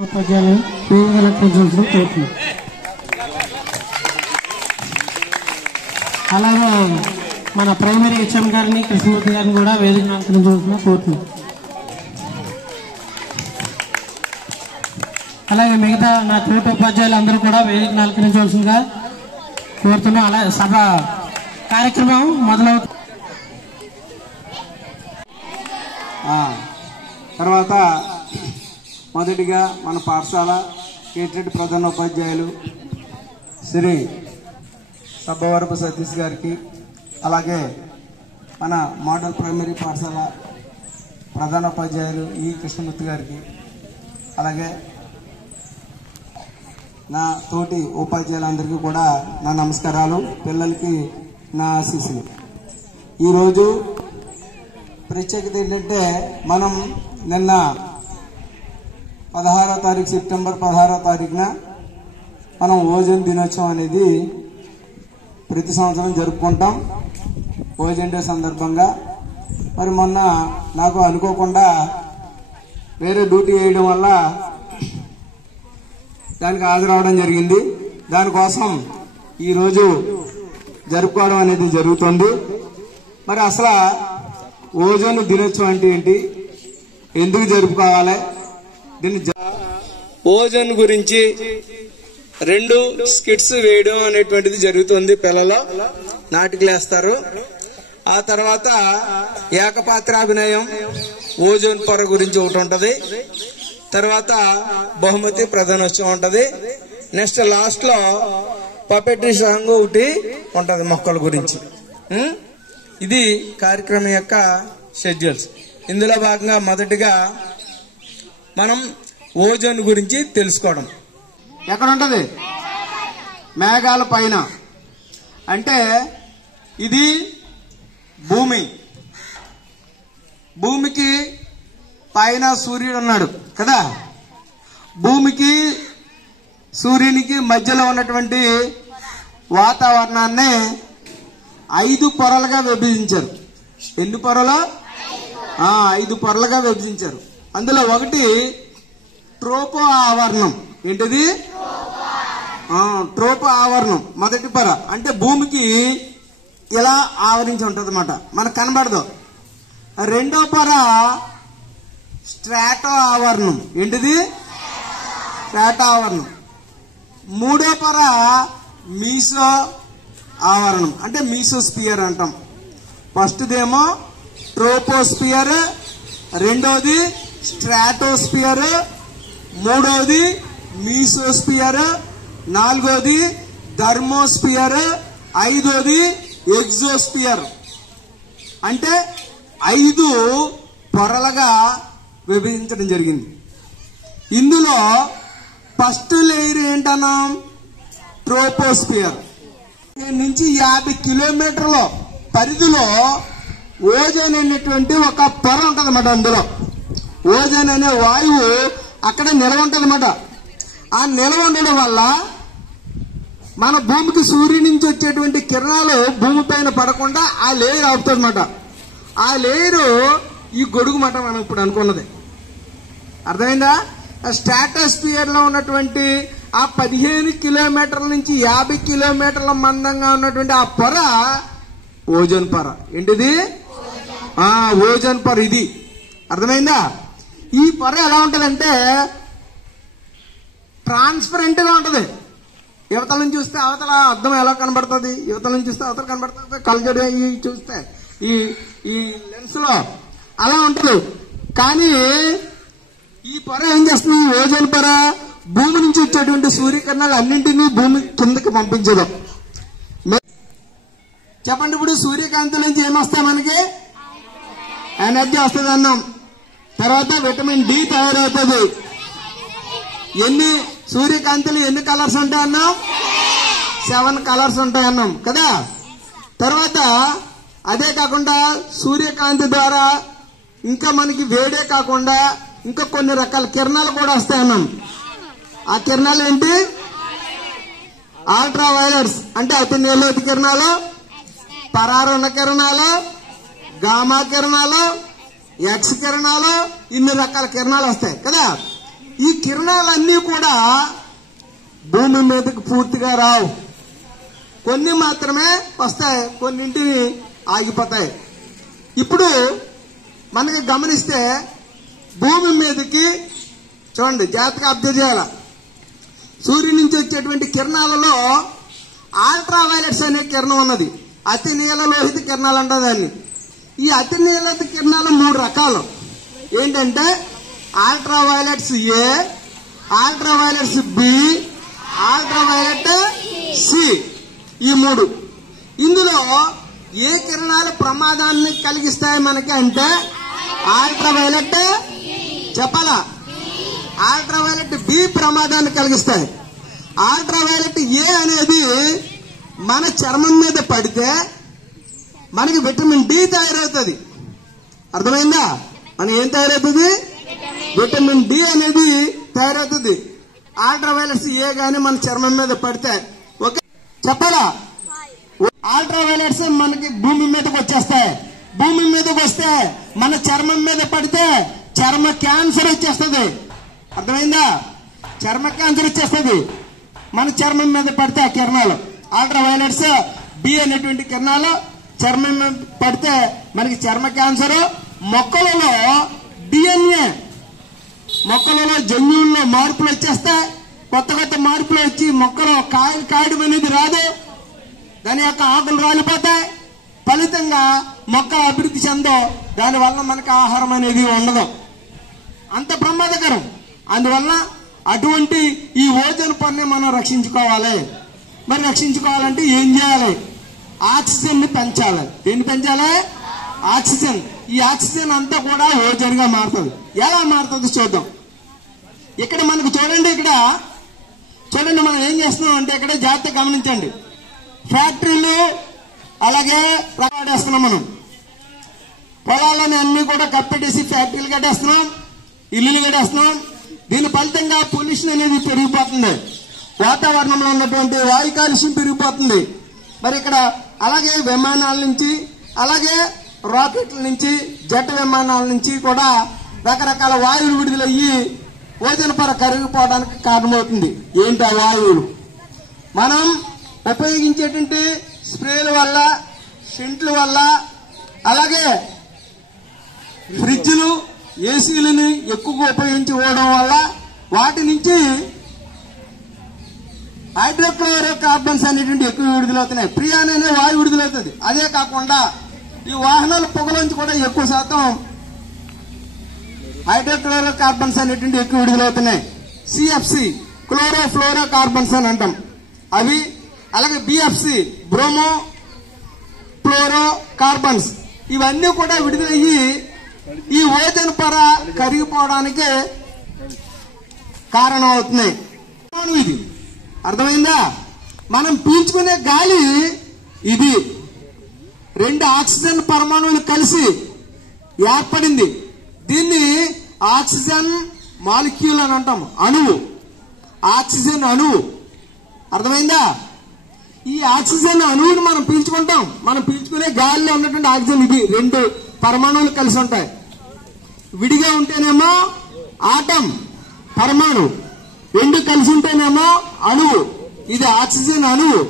ఉపాధ్యాయులు వేదిక అలంకరించాల్సిన కోరుతున్నాం. అలాగే మన ప్రైమరీ హెచ్ఎం గారిని కృష్ణమూర్తి గారిని కూడా వేదిక అలంకరించాల్సిన కోరుతున్నాం. అలాగే మిగతా నా తోటి ఉపాధ్యాయులు అందరూ కూడా వేదిక అలంకరించవలసిందిగా కోరుతున్నాం. అలాగే సభ కార్యక్రమం మొదలవుతుంది. తర్వాత మొదటిగా మన పాఠశాల కేటెడ్ ప్రధానోపాధ్యాయులు శ్రీ సబ్బవరపు సతీష్ గారికి, అలాగే మన మోడల్ ప్రైమరీ పాఠశాల ప్రధానోపాధ్యాయులు ఈ కృష్ణమూర్తి గారికి, అలాగే నా తోటి ఉపాధ్యాయులందరికీ కూడా నా నమస్కారాలు, పిల్లలకి నా ఆశీస్సులు. ఈరోజు ప్రత్యేకత ఏంటంటే, మనం నిన్న 16వ తారీఖు సెప్టెంబర్ 16వ తారీఖున మనం ఓజోన్ దినోత్సవం అనేది ప్రతి సంవత్సరం జరుపుకుంటాం ఓజోన్ డే సందర్భంగా. మరి మొన్న నాకు అనుకోకుండా వేరే డ్యూటీ వేయడం వల్ల దానికి హాజరవడం జరిగింది. దానికోసం ఈరోజు జరుపుకోవడం అనేది జరుగుతుంది. మరి అసలు ఓజోన్ దినోత్సవం అంటే ఏంటి, ఎందుకు జరుపుకోవాలి, దీన్ని ఓజోన్ గురించి 2 స్కిట్స్ వేయడం అనేటువంటిది జరుగుతుంది. పిల్లలు నాటికలు వేస్తారు. ఆ తర్వాత ఏకపాత్రాభినయం ఓజోన్ పొర గురించి ఒకటి ఉంటది. తర్వాత బహుమతి ప్రధానోత్సవం ఉంటది. నెక్స్ట్ లాస్ట్ లో పపెట్రీ సాంగ్ ఒకటి ఉంటది మొక్కల గురించి. ఇది కార్యక్రమం యొక్క షెడ్యూల్స్. ఇందులో భాగంగా మొదటిగా మనం ఓజోన్ గురించి తెలుసుకోవడం. ఎక్కడ ఉంటది? మేఘాల పైన. అంటే ఇది భూమికి పైన సూర్యుడు ఉన్నాడు కదా. భూమికి సూర్యునికి మధ్యలో ఉన్నటువంటి వాతావరణాన్ని 5 పొరలుగా విభజించారు. ఎన్ని పొరలు? 5 పొరలుగా విభజించారు. అందులో ఒకటి ట్రోపో ఆవరణం. ఏంటిది? ట్రోపో ఆవరణం మొదటి పొర. అంటే భూమికి ఇలా ఆవరించి ఉంటుంది అన్నమాట, మనకు కనబడదు. రెండో పొర స్ట్రాటో ఆవరణం. ఏంటిది? స్ట్రాటో ఆవరణం. మూడో పొర మీసో ఆవరణం, అంటే మీసోస్పియర్ అంటాం. ఫస్ట్దేమో ట్రోపోస్పియర్, రెండోది స్ట్రాటోస్పియర్, మూడోది మీసోస్పియర్, నాలుగోది థర్మోస్పియర్, ఐదోది ఎగ్జోస్పియర్. అంటే 5 పొరలుగా విభజించడం జరిగింది. ఇందులో ఫస్ట్ లేయర్ ఏంటన్నాం? ట్రోపోస్పియర్. నుంచి 50 కిలోమీటర్ల పరిధిలో ఓజోన్ అనేటువంటి ఒక పొర ఉంటుంది అన్నమాట. అందులో ఓజోన్ అనే వాయువు అక్కడ నిల్వ ఉంటుంది అన్నమాట. ఆ నిల్వ ఉండడం వల్ల మన భూమికి సూర్యుడి నుంచి వచ్చేటువంటి కిరణాలు భూమి పైన పడకుండా ఆ లేయర్ ఆపుతుంది అన్నమాట. ఆ లేయరు ఈ గొడుగు మాట మనం ఇప్పుడు అనుకున్నది. అర్థమైందా? స్ట్రాటోస్పియర్ లో ఉన్నటువంటి ఆ 15 కిలోమీటర్ల నుంచి 50 కిలోమీటర్ల మందంగా ఉన్నటువంటి ఆ పొర ఓజోన్ పొర. ఏంటిది? ఓజోన్ పొర. ఇది అర్థమైందా? ఈ పొర ఎలా ఉంటదంటే ట్రాన్స్పరెంట్ గా ఉంటది. యువతల నుంచి చూస్తే అవతల అర్థం ఎలా కనబడుతుంది, యువతల నుంచి చూస్తే అవతల కనబడుతుంది. కళ్ళజోడు చూస్తే ఈ లెన్స్ లో అలా ఉంటుంది. కానీ ఈ పొర ఏం చేస్తుంది? ఓజోన్ పొర భూమి నుంచి వచ్చేటువంటి సూర్యకిరణాలు అన్నింటినీ భూమి కిందకి పంపించదు. చెప్పండి, ఇప్పుడు సూర్యకాంతి నుంచి ఏమొస్తాయి? మనకి ఎనర్జీ వస్తుంది అన్నాం. తర్వాత విటమిన్ డి తయారవుతుంది. సూర్యకాంతిలో ఎన్ని కలర్స్ ఉంటాయి అన్నాం? 7 కలర్స్ ఉంటాయి అన్నాం కదా. తర్వాత అదే కాకుండా సూర్యకాంతి ద్వారా ఇంకా మనకి వేడే కాకుండా ఇంకా కొన్ని రకాల కిరణాలు కూడా వస్తాయి అన్నాం. ఆ కిరణాలు ఏంటి? అల్ట్రా వైలెట్స్, అంటే అతి నీలోతి కిరణాలు, పరారుణ కిరణాలు, గామా కిరణాలు, ఎక్స్ కిరణాలు, ఇన్ని రకాల కిరణాలు వస్తాయి కదా. ఈ కిరణాలన్నీ కూడా భూమి మీదకి పూర్తిగా రావు, కొన్ని మాత్రమే వస్తాయి, కొన్నింటిని ఆగిపోతాయి. ఇప్పుడు మనకి గమనిస్తే భూమి మీదకి చూడండి, జాగ్రత్తగా అబ్జర్వ్ చేయాల. సూర్యుడి నుంచి వచ్చేటువంటి కిరణాలలో అల్ట్రావైలెట్స్ అనే కిరణం ఉన్నది. అతి నీలలోహిత కిరణాలు అంటారు దాన్ని. ఈ అతి నీలలోహిత కిరణాలు 3 రకాలు. ఏంటంటే అల్ట్రావైలెట్స్ ఏ, అల్ట్రావైలెట్స్ బి, అల్ట్రావైలెట్ సి. ఈ 3. ఇందులో ఏ కిరణాలు ప్రమాదాన్ని కలిగిస్తాయి మనకి అంటే అల్ట్రావైలెట్, చెప్పాలా, అల్ట్రావైలెట్ బి ప్రమాదాన్ని కలిగిస్తాయి. అల్ట్రావైలెట్ ఏ అనేది మన చర్మం మీద పడితే మనకి విటమిన్ డి తయారవుతుంది. అర్థమైందా? మనకి ఏం తయారవుతుంది? విటమిన్ డి అనేది తయారవుతుంది. అల్ట్రావైలెట్స్ ఏ గానీ మన చర్మం మీద పడితే, ఓకే చెప్పాలా, అల్ట్రావైలెట్స్ మనకి భూమి మీదకి వచ్చేస్తాయి. భూమి మీదకి వస్తే మన చర్మం మీద పడితే చర్మ క్యాన్సర్ వచ్చేస్తుంది. అర్థమైందా? చర్మ క్యాన్సర్ వచ్చేస్తుంది మన చర్మం మీద పడితే ఆ కిరణాలు. అల్ట్రావైలెట్స్ బి అనేటువంటి కిరణాలు చర్మం మీద పడితే మనకి చర్మ క్యాన్సర్. మొక్కలలో డిఎన్ఏ, మొక్కలలో జన్యువుల్లో మార్పులు వచ్చేస్తాయి. కొత్త కొత్త మార్పులు వచ్చి మొక్కలో కాయడం అనేది రాదు, దాని యొక్క ఆకులు రాలిపోతాయి. ఫలితంగా మొక్క అభివృద్ధి చెందో, దానివల్ల మనకి ఆహారం అనేది ఉండదు. అంత ప్రమాదకరం. అందువల్ల అటువంటి ఈ ఓజోన్ పొరని మనం రక్షించుకోవాలి. మరి రక్షించుకోవాలంటే ఏం చేయాలి? ఆక్సిజన్ ని పెంచాలి. దేన్ని పెంచాలి? ఆక్సిజన్. ఈ ఆక్సిజన్ అంతా కూడా ఓజోన్ గా మారుతుంది. ఎలా మారుతుంది చూద్దాం. ఇక్కడ మనకు చూడండి, ఇక్కడ చూడండి మనం ఏం చేస్తున్నాం అంటే, ఇక్కడ జాగ్రత్తగా గమనించండి. ఫ్యాక్టరీలు అలాగే వాడేస్తున్నాం మనం. పొలాలని అన్ని కూడా కప్పెట్టేసి ఫ్యాక్టరీలు కట్టేస్తున్నాం, ఇల్లులు కట్టేస్తున్నాం. దీని ఫలితంగా పొల్యూషన్ అనేది పెరిగిపోతుంది. వాతావరణంలో ఉన్నటువంటి వాయు కాలుష్యం పెరిగిపోతుంది. మరి ఇక్కడ అలాగే విమానాల నుంచి, అలాగే రాకెట్ల నుంచి, జెట్ విమానాల నుంచి కూడా రకరకాల వాయువులు విడుదలయ్యి ఓజోన్ పొర కరిగిపోవడానికి కారణమవుతుంది. ఏంటి ఆ వాయువులు? మనం ఉపయోగించేటువంటి స్ప్రేల వల్ల, సెంట్ల వల్ల, అలాగే ఫ్రిడ్జ్లు, ఏసీలని ఎక్కువగా ఉపయోగించుకోవడం వల్ల వాటి నుంచి హైడ్రోక్లోరో కార్బన్స్ అనేటువంటి ఎక్కువ విడుదలవుతున్నాయి. ప్రియాన్ అనే వాయు విడుదలవుతుంది. అదే కాకుండా ఈ వాహనాల పొగలోంచి కూడా ఎక్కువ శాతం హైడ్రోక్లోరో కార్బన్స్ అనేటువంటి ఎక్కువ విడుదలవుతున్నాయి. సిఎఫ్సి, క్లోరో ఫ్లోరో కార్బన్స్ అని అంటాం అవి. అలాగే బిఎఫ్సి, బ్రోమో ఫ్లోరో కార్బన్స్. ఇవన్నీ కూడా విడుదలయ్యి ఈ ఓజోన్ పొర కరిగిపోవడానికి కారణం అవుతున్నాయి. ఇది అర్థమైందా? మనం పీల్చుకునే గాలి ఇది 2 ఆక్సిజన్ పరమాణువులు కలిసి ఏర్పడింది. దీన్ని ఆక్సిజన్ మాలిక్యూల్ అని అంటాం, అణువు, ఆక్సిజన్ అణువు. అర్థమైందా? ఈ ఆక్సిజన్ అణువుని మనం పీల్చుకుంటాం. మనం పీల్చుకునే గాలిలో ఉన్నటువంటి ఆక్సిజన్ ఇది 2 పరమాణువులు కలిసి ఉంటాయి. విడిగా ఉంటేనేమో ఆటం, పరమాణు. 2 కలిసి ఉంటేనేమో అణువు. ఇది ఆక్సిజన్ అణువు.